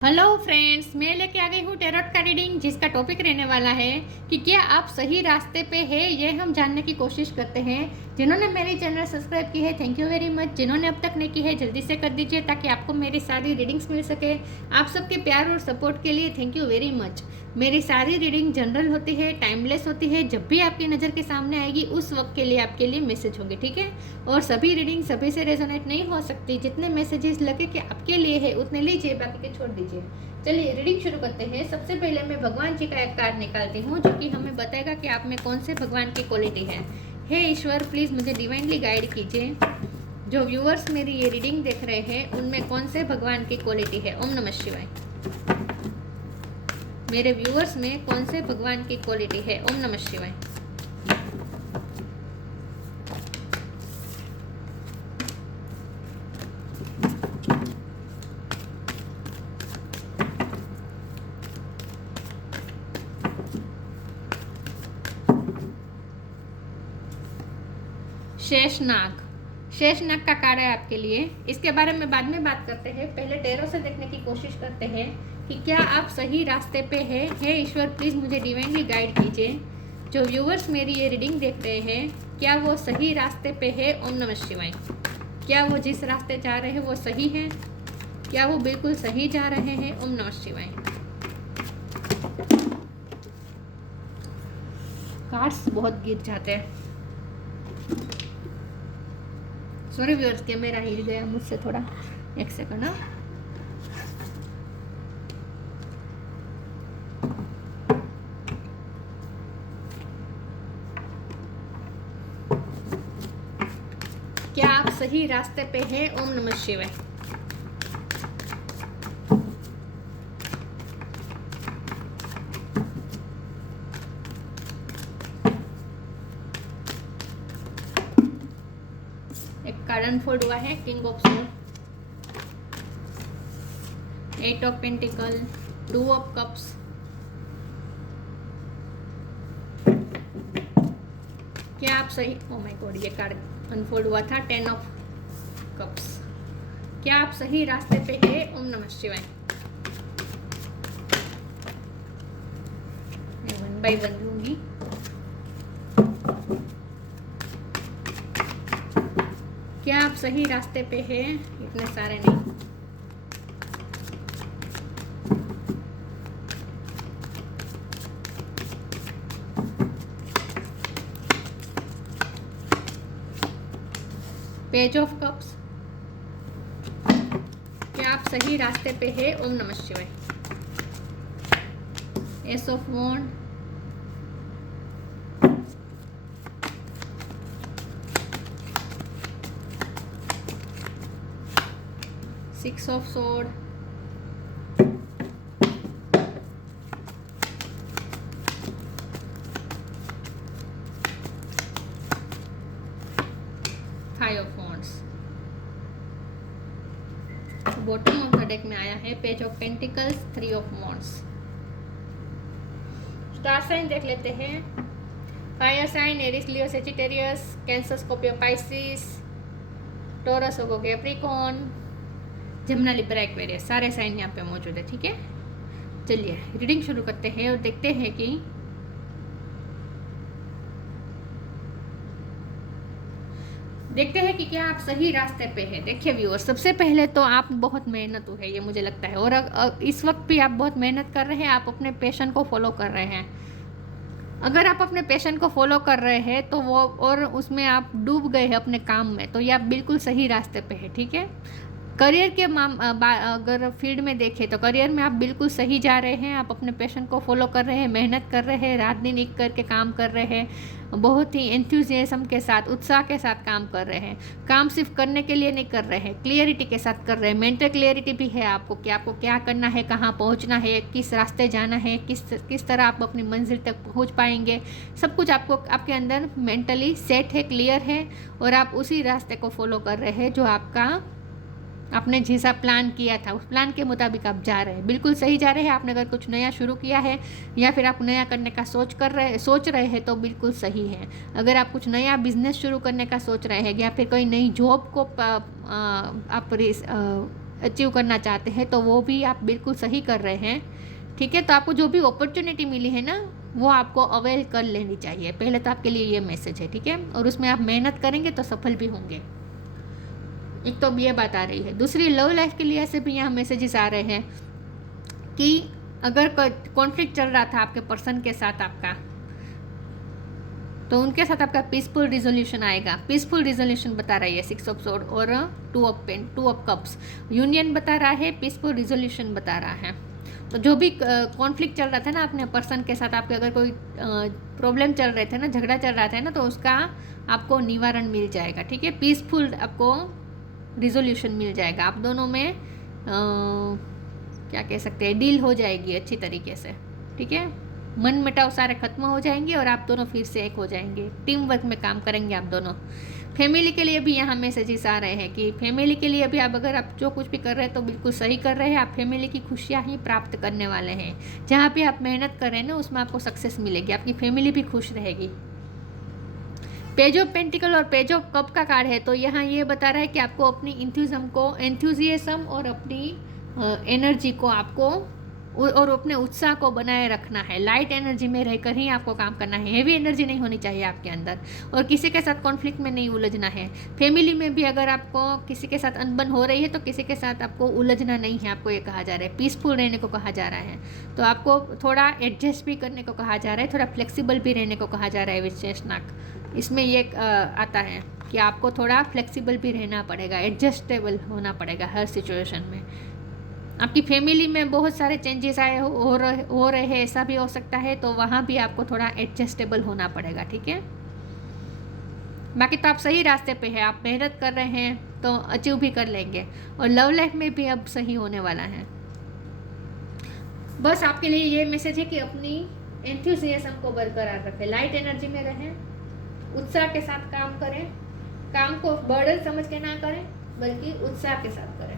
Hello friends, मैं लेके आ गई हूँ टैरोट का रीडिंग, जिसका टॉपिक रहने वाला है कि क्या आप सही रास्ते पे है, ये हम जानने की कोशिश करते हैं। जिन्होंने मेरी चैनल सब्सक्राइब की है, थैंक यू वेरी मच। जिन्होंने अब तक नहीं की है, जल्दी से कर दीजिए ताकि आपको मेरी सारी रीडिंग्स मिल सके। आप सबके प्यार और सपोर्ट के लिए थैंक यू वेरी मच। मेरी सारी रीडिंग जनरल होती है, टाइमलेस होती है। जब भी आपकी नज़र के सामने आएगी उस वक्त के लिए आपके लिए मैसेज होंगे, ठीक है। और सभी रीडिंग सभी से रेजोनेट नहीं हो सकती। जितने मैसेजेस लगे कि आपके लिए है उतने लीजिए, बाकी के छोड़ दीजिए। चलिए रीडिंग शुरू करते हैं। सबसे पहले मैं भगवान जी का एक कार्ड निकालती हूँ, जो कि हमें बताएगा कि आप में कौन से भगवान की क्वालिटी है। हे ईश्वर, प्लीज़ मुझे डिवाइनली गाइड कीजिए। जो व्यूअर्स मेरी ये रीडिंग देख रहे हैं उनमें कौन से भगवान की क्वालिटी है। ओम नमः शिवाय। मेरे व्यूअर्स में कौन से भगवान की क्वालिटी है। ओम नमः शिवाय। शेषनाग। शेषनाग का कार्ड है आपके लिए। इसके बारे में बाद में बात करते हैं, पहले टैरो से देखने की कोशिश करते हैं कि क्या आप सही रास्ते पे हैं। हे ईश्वर, प्लीज़ मुझे डिवाइनली गाइड कीजिए। जो व्यूअर्स मेरी ये रीडिंग देख रहे हैं, क्या वो सही रास्ते पे है। ओम नमः शिवाय। क्या वो जिस रास्ते जा रहे हैं वो सही है? क्या वो बिल्कुल सही जा रहे हैं? ओम नमः शिवाय। कार्ड्स बहुत गिर जाते हैं। सॉरी व्यूअर्स, कैमरा हिल गया मुझसे थोड़ा, एक सेकंड ना। क्या आप सही रास्ते पे हैं। ओम नमः शिवाय। एक कार्ड अनफोल्ड हुआ है, king of sword, 8 of pentacle, 2 of cups, क्या आप सही। ओ माय गॉड, ये कार्ड अनफोल्ड हुआ था, 10 ऑफ कप्स। क्या आप सही रास्ते पे है। ओम नमः शिवाय। मैं 1 बाय 1 लूंगी। क्या आप सही रास्ते पे हैं। इतने सारे नहीं। Page of cups. क्या आप सही रास्ते पे हैं। ओम नमः शिवाय। Ace of wand, six of sword, five of wands. Bottom of the deck में आया है page of pentacles, 3 of wands. Star sign देख लेते हैं। Fire sign Aries, Leo, Sagittarius, Cancer, Scorpio, Pisces, Taurus, Virgo, Capricorn, Gemini, Libra, Aquarius, सारे sign यहाँ पे मौजूद है, ठीक है। चलिए रीडिंग शुरू करते हैं और देखते हैं कि क्या आप सही रास्ते पे हैं। देखिए व्यूअर, सबसे पहले तो आप बहुत मेहनतू है, ये मुझे लगता है। और इस वक्त भी आप बहुत मेहनत कर रहे हैं, आप अपने पैशन को फॉलो कर रहे हैं। अगर आप अपने पैशन को फॉलो कर रहे हैं तो वो, और उसमें आप डूब गए हैं अपने काम में, तो ये आप बिल्कुल सही रास्ते पे है, ठीक है। करियर के अगर फील्ड में देखें तो करियर में आप बिल्कुल सही जा रहे हैं। आप अपने पैशन को फॉलो कर रहे हैं, मेहनत कर रहे हैं, रात दिन एक करके काम कर रहे हैं, बहुत ही एंथुजियाज्म के साथ, उत्साह के साथ काम कर रहे हैं। काम सिर्फ करने के लिए नहीं कर रहे हैं, क्लियरिटी के साथ कर रहे हैं। मेंटल क्लियरिटी भी है आपको कि आपको क्या करना है, कहाँ पहुँचना है, किस रास्ते जाना है, किस तरह आप अपनी मंजिल तक पहुँच पाएंगे। सब कुछ आपको आपके अंदर मेंटली सेट है, क्लियर है, और आप उसी रास्ते को फॉलो कर रहे हैं जो आपने जैसा प्लान किया था उस प्लान के मुताबिक आप जा रहे हैं, बिल्कुल सही जा रहे हैं। आपने अगर कुछ नया शुरू किया है या फिर आप नया करने का सोच रहे हैं तो बिल्कुल सही है। अगर आप कुछ नया बिजनेस शुरू करने का सोच रहे हैं या फिर कोई नई जॉब को आप अचीव करना चाहते हैं तो वो भी आप बिल्कुल सही कर रहे हैं, ठीक है। तो आपको जो भी अपॉर्चुनिटी मिली है ना वो आपको अवेल कर लेनी चाहिए, पहले तो आपके लिए ये मैसेज है, ठीक है। और उसमें आप मेहनत करेंगे तो सफल भी होंगे, एक तो ये बात आ रही है। दूसरी, लव लाइफ के लिए से भी यहाँ मैसेजेस आ रहे हैं कि अगर कॉन्फ्लिक्ट चल रहा था आपके पर्सन के साथ आपका, तो उनके साथ आपका पीसफुल रिजोल्यूशन आएगा। पीसफुल रिजोल्यूशन बता रही है 6 ऑफ सोर्ड और 2 of pen, 2 of cups. Union बता रहा है, पीसफुल रिजोल्यूशन बता रहा है। तो जो भी कॉन्फ्लिक्ट चल रहा था ना अपने पर्सन के साथ, आपके अगर कोई प्रॉब्लम चल रहे थे ना, झगड़ा चल रहा था ना, तो उसका आपको निवारण मिल जाएगा, ठीक है। पीसफुल आपको रिजोल्यूशन मिल जाएगा, आप दोनों में क्या कह सकते हैं, डील हो जाएगी अच्छी तरीके से, ठीक है। मन मिटाव सारे खत्म हो जाएंगे और आप दोनों फिर से एक हो जाएंगे, टीम वर्क में काम करेंगे आप दोनों। फैमिली के लिए भी यहाँ मैसेजेस आ रहे हैं कि फैमिली के लिए भी आप अगर आप जो कुछ भी कर रहे हैं तो बिल्कुल सही कर रहे हैं, आप फैमिली की खुशियाँ ही प्राप्त करने वाले हैं। जहाँ पे आप मेहनत कर रहे हैं ना उसमें आपको सक्सेस मिलेगी, आपकी फैमिली भी खुश रहेगी। पेज ऑफ पेंटिकल और पेज ऑफ कप का कार्ड है, तो यहाँ ये बता रहा है कि आपको अपनी एंथुजियाज्म और अपनी एनर्जी को आपको और अपने उत्साह को बनाए रखना है। लाइट एनर्जी में रहकर ही आपको काम करना है, हेवी एनर्जी नहीं होनी चाहिए आपके अंदर, और किसी के साथ कॉन्फ्लिक्ट में नहीं उलझना है। फैमिली में भी अगर आपको किसी के साथ अनबन हो रही है तो किसी के साथ आपको उलझना नहीं है, आपको ये कहा जा रहा है। पीसफुल रहने को कहा जा रहा है, तो आपको थोड़ा एडजस्ट भी करने को कहा जा रहा है, थोड़ा फ्लेक्सिबल भी रहने को कहा जा रहा है। विशेषनाक इसमें ये आता है कि आपको थोड़ा फ्लेक्सिबल भी रहना पड़ेगा, एडजस्टेबल होना पड़ेगा हर सिचुएशन में। आपकी फैमिली में बहुत सारे चेंजेस आए हो रहे हैं, ऐसा भी हो सकता है, तो वहाँ भी आपको थोड़ा एडजस्टेबल होना पड़ेगा, ठीक है। बाकी तो आप सही रास्ते पे हैं, आप मेहनत कर रहे हैं तो अचीव भी कर लेंगे, और लव लाइफ में भी अब सही होने वाला है। बस आपके लिए ये मैसेज है कि अपनी एंथुसियाज्म को बरकरार रखें, लाइट एनर्जी में रहें, उत्साह के साथ काम करें, काम को बर्डन समझ के ना करें बल्कि उत्साह के साथ करें।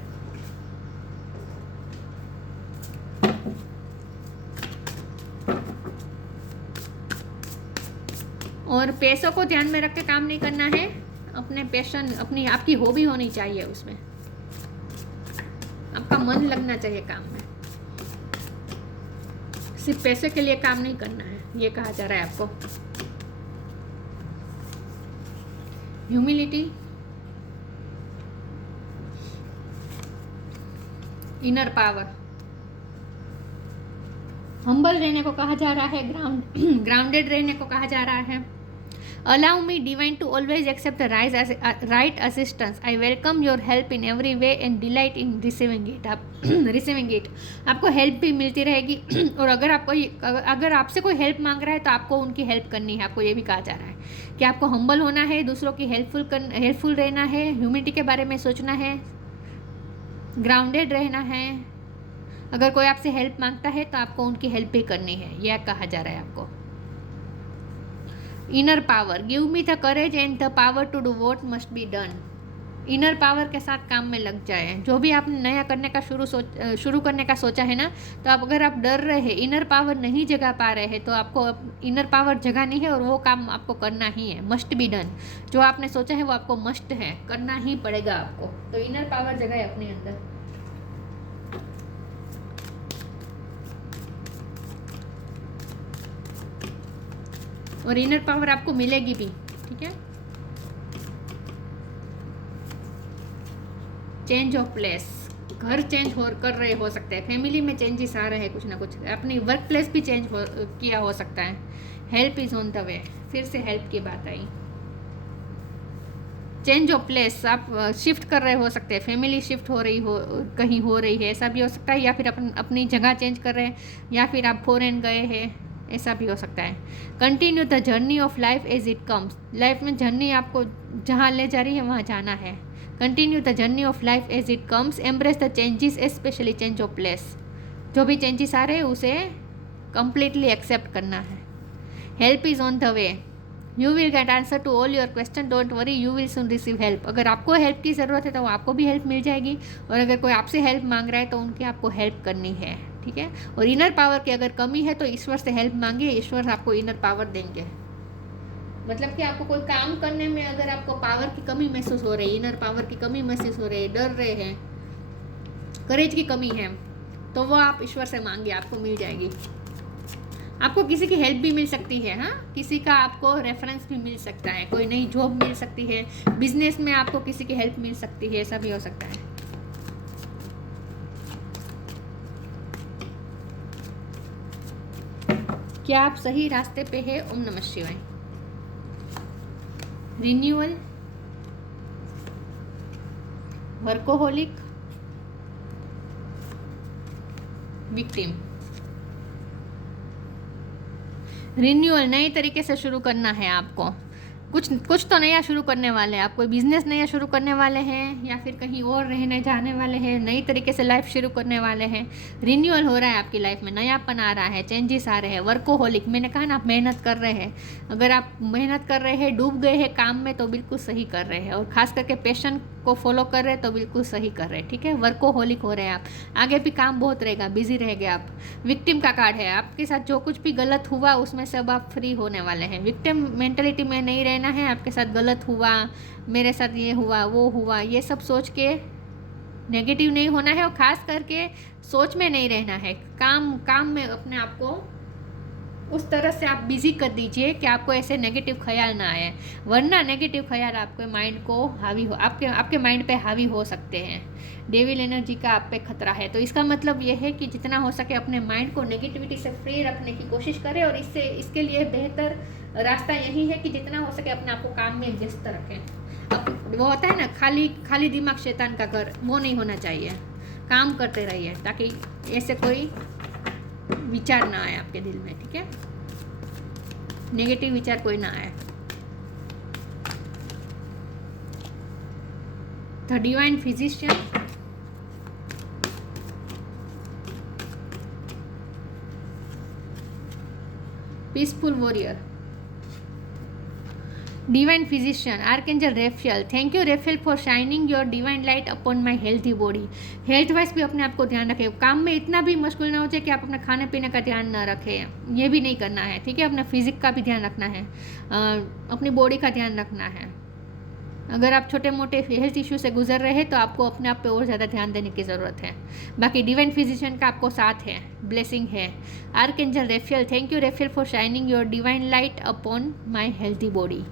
और पैसों को ध्यान में रख के काम नहीं करना है, अपने पैशन अपनी आपकी हॉबी होनी चाहिए, उसमें आपका मन लगना चाहिए काम में, सिर्फ पैसे के लिए काम नहीं करना है, ये कहा जा रहा है आपको। ह्यूमिलिटी, इनर पावर, हम्बल रहने को कहा जा रहा है, ग्राउंडेड रहने को कहा जा रहा है। Allow me divine to always accept the right assistance, I welcome your help in every way and delight in receiving it. आप रिसीविंग इट, आपको हेल्प भी मिलती रहेगी, और अगर आपसे कोई हेल्प मांग रहा है तो आपको उनकी हेल्प करनी है। आपको ये भी कहा जा रहा है कि आपको हम्बल होना है, दूसरों की हेल्पफुल रहना है, ह्यूमिलिटी के बारे में सोचना है, ग्राउंडेड रहना है। अगर कोई आपसे हेल्प मांगता है तो आपको उनकी हेल्प भी करनी है, यह कहा जा रहा है आपको। Inner power, give me the courage and the power to do what must be done. Inner power के साथ काम में लग जाए। जो भी आपने नया करने का शुरू करने का सोचा है ना, तो अब अगर आप डर रहे हैं, इनर पावर नहीं जगा पा रहे हैं, तो आपको इनर पावर जगानी है और वो काम आपको करना ही है, मस्ट बी डन। जो आपने सोचा है वो आपको मस्ट है, करना ही पड़ेगा आपको। तो इनर पावर जगाए अपने अंदर। और इनर पावर आपको मिलेगी भी, ठीक है। चेंज ऑफ प्लेस, घर चेंज कर रहे हो सकते हैं, फैमिली में चेंजेस आ रहे हैं कुछ ना कुछ, अपनी वर्क प्लेस भी चेंज किया हो सकता है। हेल्प इज ऑन द वे, फिर से हेल्प की बात आई। चेंज ऑफ प्लेस, आप शिफ्ट कर रहे हो सकते हैं, फैमिली शिफ्ट हो रही हो, कहीं हो रही है, ऐसा भी हो सकता है। या फिर अपनी जगह चेंज कर रहे हैं, या फिर आप फॉरेन गए हैं, ऐसा भी हो सकता है। Continue the journey of life as it comes, life में जर्नी आपको जहाँ ले जा रही है वहाँ जाना है। Continue the journey of life as it comes, embrace the changes specially change of place. जो भी चेंजेस आ रहे हैं उसे कम्प्लीटली एक्सेप्ट करना है। Help is on the way, you will get answer to all your question, don't worry, you will soon receive help. अगर आपको help की ज़रूरत है तो आपको भी हेल्प मिल जाएगी, और अगर कोई आपसे हेल्प मांग रहा है तो उनकी आपको हेल्प करनी है, ठीक है। और इनर पावर की अगर कमी है तो ईश्वर से हेल्प मांगिए, ईश्वर आपको इनर पावर देंगे। मतलब कि आपको कोई काम करने में अगर आपको पावर की कमी महसूस हो रही है, इनर पावर की कमी महसूस हो रही है, डर रहे हैं, करेज की कमी है तो वो आप ईश्वर से मांगिए, आपको मिल जाएगी। आपको किसी की हेल्प भी मिल सकती है, हाँ, किसी का आपको रेफरेंस भी मिल सकता है, कोई नई जॉब मिल सकती है, बिजनेस में आपको किसी की हेल्प मिल सकती है, ऐसा भी हो सकता है। क्या आप सही रास्ते पे है? ओम नमः शिवाय। Renewal, workaholic, victim. रिन्यूअल, नए तरीके से शुरू करना है आपको, कुछ तो नया शुरू करने वाले हैं आप, कोई बिजनेस नया शुरू करने वाले हैं या फिर कहीं और रहने जाने वाले हैं, नई तरीके से लाइफ शुरू करने वाले हैं। रिन्यूअल हो रहा है आपकी लाइफ में, नयापन आ रहा है, चेंजेस आ रहे हैं। वर्कोहोलिक, मैंने कहा ना आप मेहनत कर रहे हैं, अगर आप मेहनत कर रहे हैं, डूब गए हैं काम में तो बिल्कुल सही कर रहे हैं, और खास करके पैशन को फॉलो कर रहे हैं तो बिल्कुल सही कर रहे हैं, ठीक है। वर्कोहोलिक हो रहे हैं आप, आगे भी काम बहुत रहेगा, बिजी रहेंगे आप। विक्टिम का कार्ड है, आपके साथ जो कुछ भी गलत हुआ उसमें से अब आप फ्री होने वाले हैं। विक्टिम मेंटलिटी में नहीं रहना है, आपके साथ गलत हुआ, मेरे साथ ये हुआ वो हुआ, ये सब सोच के नेगेटिव नहीं होना है, और ख़ास करके सोच में नहीं रहना है, काम में अपने आप को उस तरह से आप बिजी कर दीजिए कि आपको ऐसे नेगेटिव ख्याल ना आए, वरना नेगेटिव ख्याल आपके माइंड को हावी हो, आपके माइंड पे हावी हो सकते हैं। डेविल एनर्जी का आप पे खतरा है, तो इसका मतलब ये है कि जितना हो सके अपने माइंड को नेगेटिविटी से फ्री रखने की कोशिश करें, और इसके लिए बेहतर रास्ता यही है कि जितना हो सके अपने आप को काम में व्यस्त रखें। अब वो होता है ना, खाली दिमाग शैतान का घर, वो नहीं होना चाहिए। काम करते रहिए ताकि ऐसे कोई विचार ना आए आपके दिल में, ठीक है, नेगेटिव विचार कोई ना आए। The divine physician, peaceful warrior, divine physician, archangel Raphael. Thank you Raphael for shining your divine light upon my healthy body. Health wise भी अपने आप को ध्यान रखें, काम में इतना भी मशगूल ना हो जाए कि आप अपने खाने पीने का ध्यान ना रखें, ये भी नहीं करना है, ठीक है। अपना फिजिक का भी ध्यान रखना है, अपनी बॉडी का ध्यान रखना है। अगर आप छोटे मोटे हेल्थ इश्यू से गुजर रहे हैं तो आपको अपने आप पे और ज़्यादा ध्यान देने की ज़रूरत है। बाकी डिवाइन फिजिशियन का आपको साथ है, ब्लेसिंग है। Archangel Raphael, thank you Raphael for shining your divine light upon my healthy body.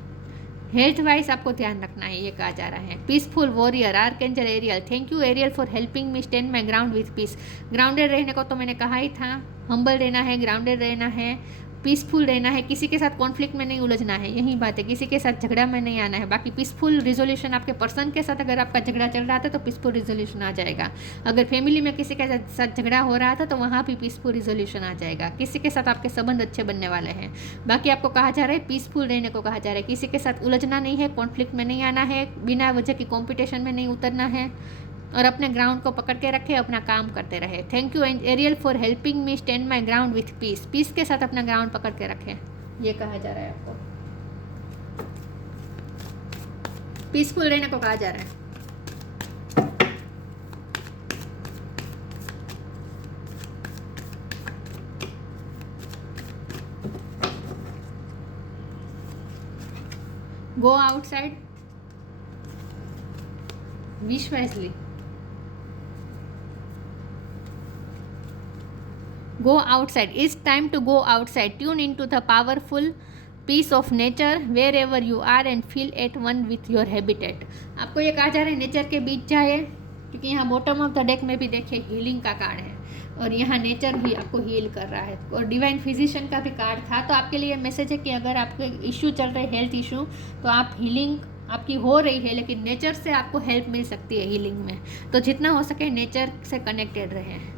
Health wise आपको ध्यान रखना है, ये कहा जा रहा है। Peaceful warrior, archangel Ariel, thank you Ariel for helping me stand my ground with peace. Grounded रहने को तो मैंने कहा ही था, हम्बल रहना है, ग्राउंडेड रहना है, पीसफुल रहना है, किसी के साथ कॉन्फ्लिक्ट में नहीं उलझना है, यही बात है, किसी के साथ झगड़ा में नहीं आना है। बाकी पीसफुल रिजोल्यूशन, आपके पर्सन के साथ अगर आपका झगड़ा चल रहा था तो पीसफुल रिजोल्यूशन आ जाएगा। अगर फैमिली में किसी के साथ झगड़ा हो रहा था तो वहाँ भी पीसफुल रिजोल्यूशन आ जाएगा। किसी के साथ आपके संबंध अच्छे बनने वाले हैं। बाकी आपको कहा जा रहा है पीसफुल रहने को कहा जा रहा है, किसी के साथ उलझना नहीं है, कॉन्फ्लिक्ट में नहीं आना है, बिना वजह की कॉम्पिटिशन में नहीं उतरना है, और अपने ग्राउंड को पकड़ के रखे, अपना काम करते रहे। Thank you Ariel for helping me stand my ground with peace. Peace के साथ अपना ग्राउंड पकड़ के रखें, ये कहा जा रहा है आपको, पीसफुल रहने को कहा जा रहा है। Go outside, wish wisely, go outside, it's time to go outside, tune into the powerful peace of nature wherever you are and feel at one with your habitat। आपको ये कहा जा रहा है नेचर के बीच जाए, क्योंकि यहाँ बॉटम ऑफ द डेक में भी देखिए हीलिंग का कार्ड है, और यहाँ नेचर भी आपको हील कर रहा है, और डिवाइन फिजिशियन का भी कार्ड था। तो आपके लिए मैसेज है कि अगर आपके इशू चल रहे हेल्थ इशू, तो आप हीलिंग आपकी हो रही है, लेकिन नेचर से आपको हेल्प मिल सकती है हीलिंग में, तो जितना हो सके नेचर से कनेक्टेड रहें।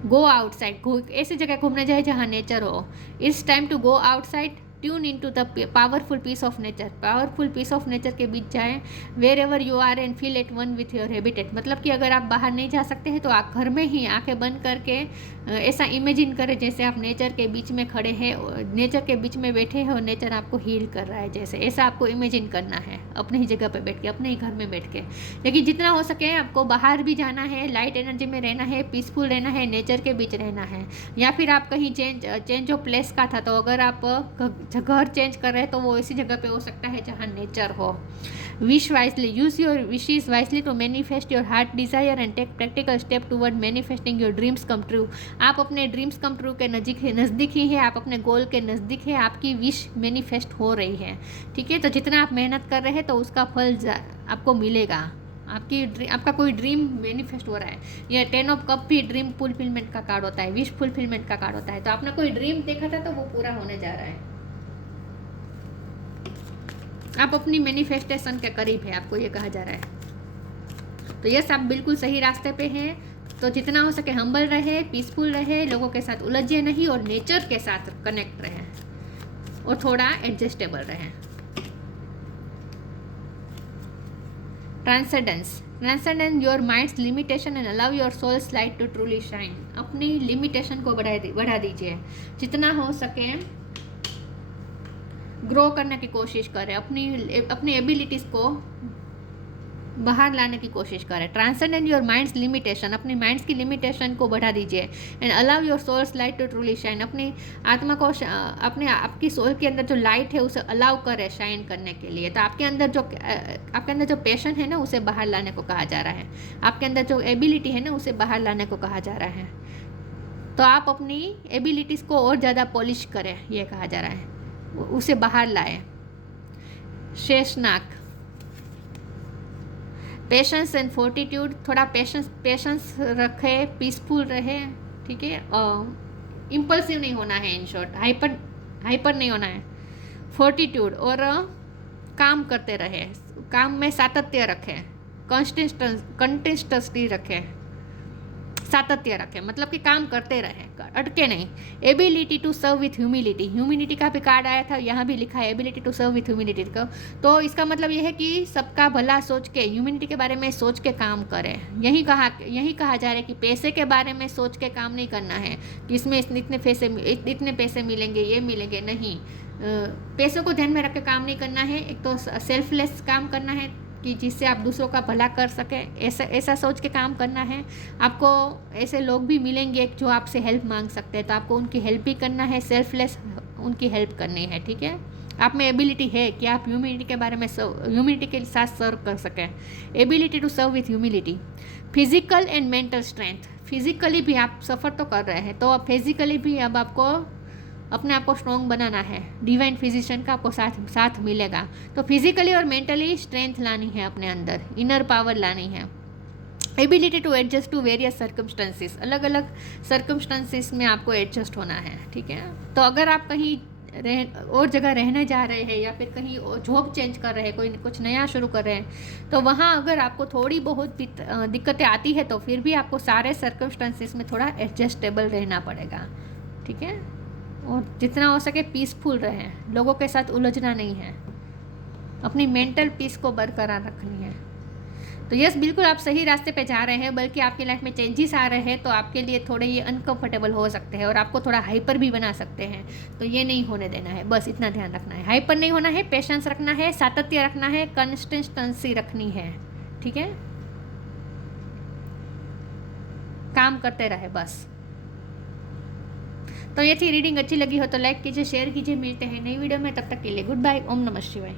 गो आउटसाइड, ऐसी जगह घूमने जाए जहाँ नेचर हो। It's time to go outside, tune in to the powerful peace of nature, powerful peace of nature के बीच जाएं। Wherever you are and feel at one with your habitat, मतलब कि अगर आप बाहर नहीं जा सकते हैं तो आप घर में ही आंखें बंद करके ऐसा इमेजिन करें जैसे आप नेचर के बीच में खड़े हैं, नेचर के बीच में बैठे हैं और नेचर आपको हील कर रहा है, जैसे ऐसा आपको इमेजिन करना है अपनी ही जगह पर बैठ के, अपने ही घर में बैठ के। लेकिन जितना हो सके आपको बाहर भी जाना है, लाइट एनर्जी में रहना है, पीसफुल रहना है, नेचर के बीच रहना है। या फिर आप कहीं चेंज ऑफ प्लेस का था, तो अगर आप घर चेंज कर रहे हैं तो वो ऐसी जगह पे हो सकता है जहाँ नेचर हो। Wish wisely, use your wishes wisely to manifest your heart desire and take practical step toward manifesting your dreams come true. आप अपने ड्रीम्स कम ट्रू के नज़दीक ही है, आप अपने गोल के नज़दीक है, आपकी विश मैनिफेस्ट हो रही है। ठीक है, तो जितना आप मेहनत कर रहे हैं तो उसका फल आपको मिलेगा। आपका कोई ड्रीम मैनिफेस्ट हो रहा है। ये 10 ऑफ कप भी ड्रीम फुलफिलमेंट का कार्ड होता है, विश फुलफिलमेंट का कार्ड होता है। तो आपने कोई ड्रीम देखा था तो वो पूरा होने जा रहा है। आप अपनी मैनिफेस्टेशन के करीब है, आपको ये कहा जा रहा है। तो यस, आप बिल्कुल सही रास्ते पे हैं। तो जितना हो सके हम्बल रहे, पीसफुल रहे, लोगों के साथ उलझे नहीं और नेचर के साथ कनेक्ट रहे और थोड़ा एडजस्टेबल रहे। Transcendence your mind's limitation and allow your soul's light to truly shine. अपनी लिमिटेशन को बढ़ा दीजिए, जितना हो सके ग्रो करने की कोशिश करें, अपनी एबिलिटीज़ को बाहर लाने की कोशिश करें। ट्रांसेंडेंट योर माइंड्स लिमिटेशन, अपनी माइंड्स की लिमिटेशन को बढ़ा दीजिए। And allow your soul's light to truly shine, अपनी आत्मा को आपकी सोल के अंदर जो लाइट है उसे अलाउ करें शाइन करने के लिए। तो आपके अंदर जो पैशन है ना उसे बाहर लाने को कहा जा रहा है, आपके अंदर जो एबिलिटी है ना उसे बाहर लाने को कहा जा रहा है। तो आप अपनी एबिलिटीज़ को और ज़्यादा पॉलिश करें, ये कहा जा रहा है, उसे बाहर लाए। शेषनाग, पेशेंस एंड फोर्टिट्यूड, थोड़ा पेशेंस रखे, पीसफुल रहे। ठीक है, इम्पल्सिव नहीं होना है, इन शॉर्ट हाइपर नहीं होना है। फोर्टिट्यूड और काम करते रहे, काम में सातत्य रखें, कंसिस्टेंसी रखें, सातत्य रखें, मतलब कि काम करते रहे, अटके नहीं। Ability to serve with humility, humility का भी कार्ड आया था, यहाँ भी लिखा है ability to serve with humility का। तो इसका मतलब यह है कि सबका भला सोच के, ह्यूमिलिटी के बारे में सोच के काम करें। यही कहा जा रहा है कि पैसे के बारे में सोच के काम नहीं करना है कि इसमें इतने पैसे मिलेंगे, ये मिलेंगे, नहीं। पैसों को ध्यान में रख के काम नहीं करना है। एक तो सेल्फलेस काम करना है कि जिससे आप दूसरों का भला कर सकें, ऐसा सोच के काम करना है। आपको ऐसे लोग भी मिलेंगे जो आपसे हेल्प मांग सकते हैं, तो आपको उनकी हेल्प भी करना है, सेल्फलेस उनकी हेल्प करनी है। ठीक है, आप में एबिलिटी है कि आप ह्यूमिलिटी के बारे में ह्यूमिलिटी के साथ सर्व कर सकें। Ability to serve with humility. Physical and mental strength, physically भी आप सफ़र तो कर रहे हैं, तो अब फिजिकली भी अब आपको अपने आप को स्ट्रॉन्ग बनाना है। डिवाइन फिजिशियन का आपको साथ मिलेगा। तो फिजिकली और मेंटली स्ट्रेंथ लानी है, अपने अंदर इनर पावर लानी है। Ability to adjust to various circumstances, अलग अलग सर्कमस्टेंसेस में आपको एडजस्ट होना है। ठीक है, तो अगर आप कहीं और जगह रहने जा रहे हैं या फिर कहीं जॉब चेंज कर रहे हैं, कोई कुछ नया शुरू कर रहे हैं, तो वहाँ अगर आपको थोड़ी बहुत दिक्कतें आती है तो फिर भी आपको सारे सर्कमस्टेंसेस में थोड़ा एडजस्टेबल रहना पड़ेगा। ठीक है, और जितना हो सके पीसफुल रहें, लोगों के साथ उलझना नहीं है, अपनी मेंटल पीस को बरकरार रखनी है। तो यस, बिल्कुल आप सही रास्ते पे जा रहे हैं, बल्कि आपकी लाइफ में चेंजेस आ रहे हैं तो आपके लिए थोड़े ये अनकंफर्टेबल हो सकते हैं और आपको थोड़ा हाइपर भी बना सकते हैं। तो ये नहीं होने देना है, बस इतना ध्यान रखना है। हाइपर नहीं होना है, पेशेंस रखना है, सातत्य रखना है, कंसिस्टेंसी रखनी है। ठीक है, काम करते रहे बस। तो ये थी रीडिंग। अच्छी लगी हो तो लाइक कीजिए, शेयर कीजिए। मिलते हैं नई वीडियो में, तब तक के लिए गुड बाय। ओम नमः शिवाय।